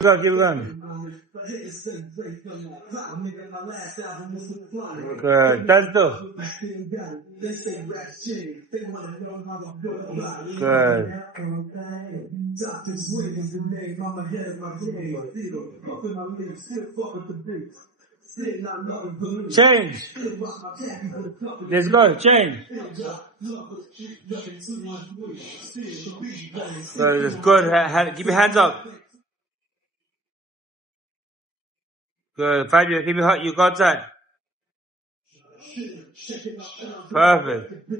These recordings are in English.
Go, keep going. Good. That's two. Good. Change. Let's go. Change. Good. That's good. Keep your hands up. Good. 5 years. Keep your heart. You go outside. Perfect.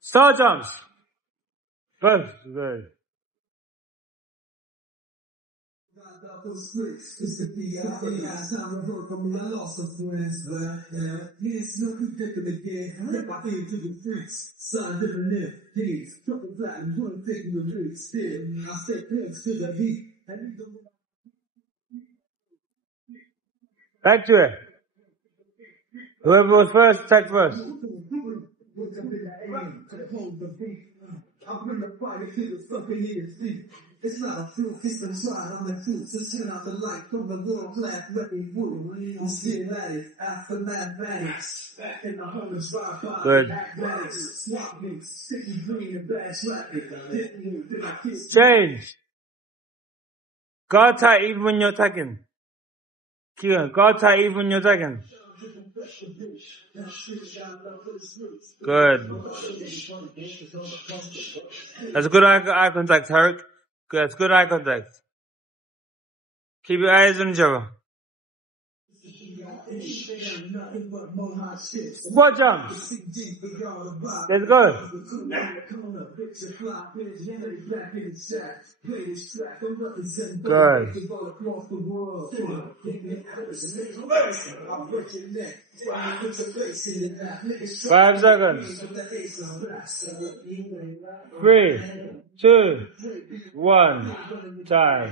Star jumps. Perfect. Good. Back to it. Whoever was first, attack first. It's not a fluke, it's been tried on the fruit. So turn out the light from the world-class weapon wood. I'm still at it, after mathematics. Back in the home of drive-by, mathematics. Swap mix, sticky green and bad traffic. Change. Guard tight even when you're attacking. Keep going. Guard tight even when you're attacking. Good. That's good eye contact, Tarek. Good. That's good eye contact. Keep your eyes on each other. Squat jump. Let's go. Good. 5 seconds. 3, 2, 1. Time.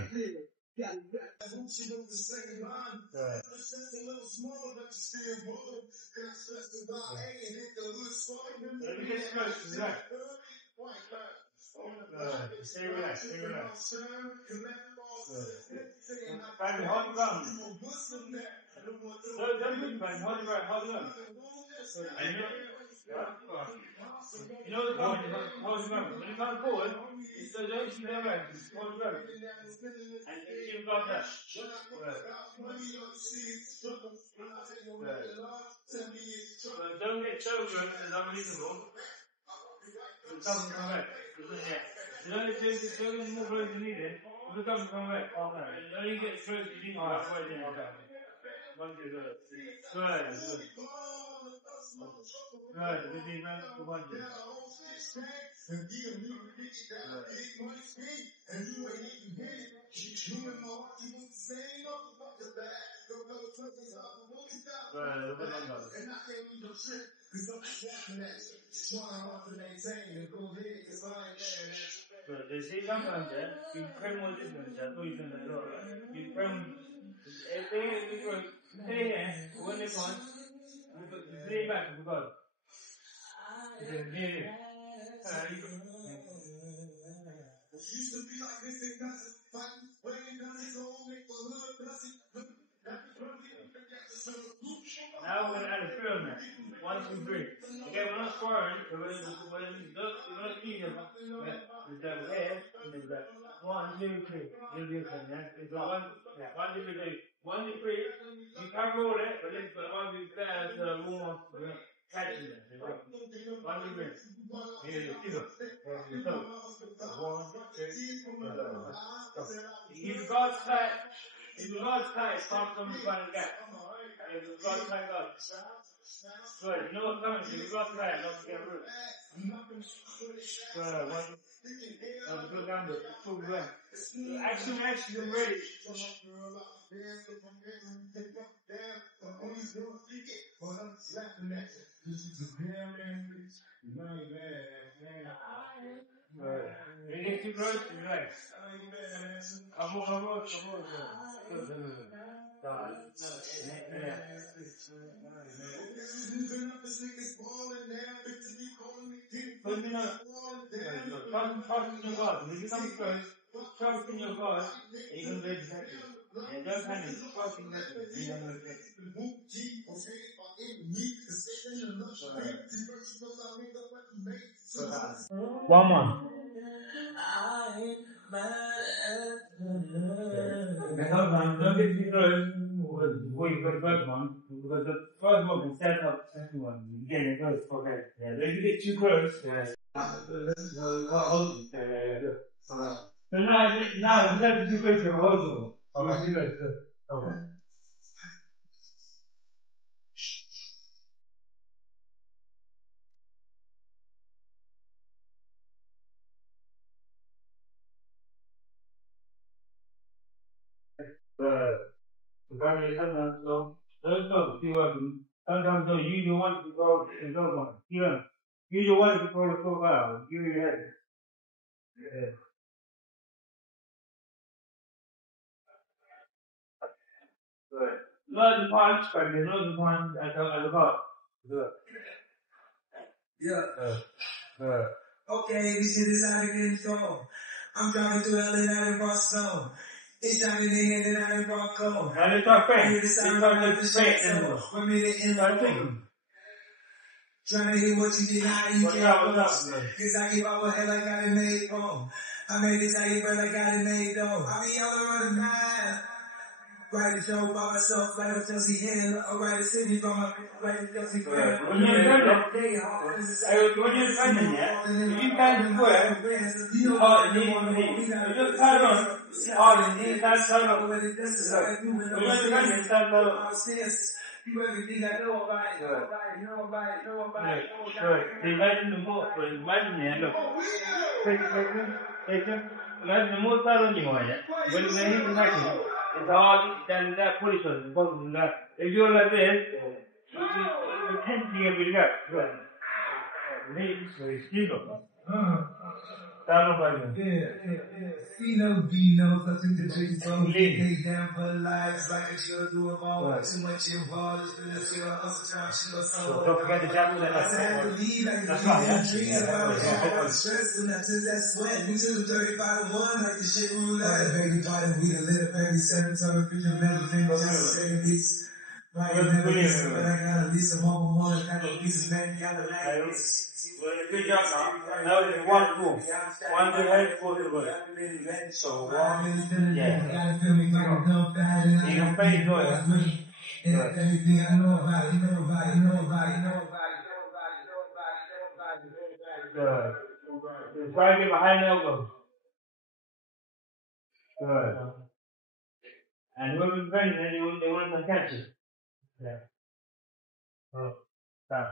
Stay relaxed, stay relaxed. Baby, hold your gun. Don't move, baby. Hold your gun, hold your gun. You know the gun, hold your gun. When you come forward, so don't shoot their leg, just hold your gun. And you've got that. So don't get choked when it's unreasonable. The gun will come back. You don't need to go more blows than needed. The gun will come back. Oh no. You only get strokes you need halfway down. Okay. 1, 2, good. Good. Good. This is nice for 1, 2. But they say sometimes you pray more distance, that's what you can do. You pray more, if they stay here, when they come, you stay back to God. Used to be like this, ain't nothing. Fighting, way down his own, make for hood, but I see. Now we're going to add a fill in there. 1, 2, 3. Okay, we're not sparring, so we're going to eat them. There's that head, and there's that 1, 2, 3. You'll do it, yeah? It's like 1, 2, 3. 1, 2, 3. You can't roll it, but it's going to be better to warm up. Catching it. 1, 2, 3. Here you go. 1, 2, 3. If the guard's tight, it's time to come to find the gap. If the guard's tight up. Good, you know what's coming, if the guard's tight, not to get root. Good, 1, 2, good down there, full run. Action, I'm ready. Good. You get too close, relax. Come on. Good. Put me up. Trust in your God. When you come close, trust in your God, and you're going to be protected. Yeah, don't panic. Trust in God. You're going to be protected. One more. Don't get too close before you go to the first one, because the first one can set up the second one. Again, it goes for head. Yeah, if you get too close, yeah. So now if you get too close, you're holding. Okay, good. Okay. Sometimes though, you the one to go and go on. Yeah. You the one to go to go out. You the head. Yeah. Good. Lots of punch, but there's lots of punch at the top. Good. Yeah. Good. Okay, this shit is out of control. I'm driving through LA out in Boston. It's time to hit it out in Bronco. And it's our friend. It's our friend. We're meeting in the trying to hear what you did, how you came up. Cause I keep up with head like I done made home. I made this how you feel like I done made though. I be all around the night. Write a show by myself, like a Chelsea hand. I write a city from my write a Chelsea fan. When you're defending, yeah, if you can't square, hard and easy. If you just turn on, hard and easy, turn on. When you're defending, turn on. You everything I know about it, know about it. Good. Imagine the more, imagine it, look. Imagine the more challenging one, yeah? When you're in the match, it's hard, then that position, if you're like this, you tend to get relaxed. Good. So it's still. Dino, touching the tree, so they down for lives like a should do a ball. Too much involved, it's been a chill, also trying to chill. So don't forget the jacket that I believe, that's right, yeah. Stress and that's that sweat. We took 35-1, like the shit roulette. Baby, body, we a little 37, so if you never think about it, right, but I got at least a more, got at least a man, got at least. Good job now. Now it's 1-2. 1 to head, 4 to body. So 1, yeah. You don't pay it, everything I know about it, Good. Try to get behind the elbow. Good. And whoever's ready, then they want to catch it. Yeah. Oh, stop.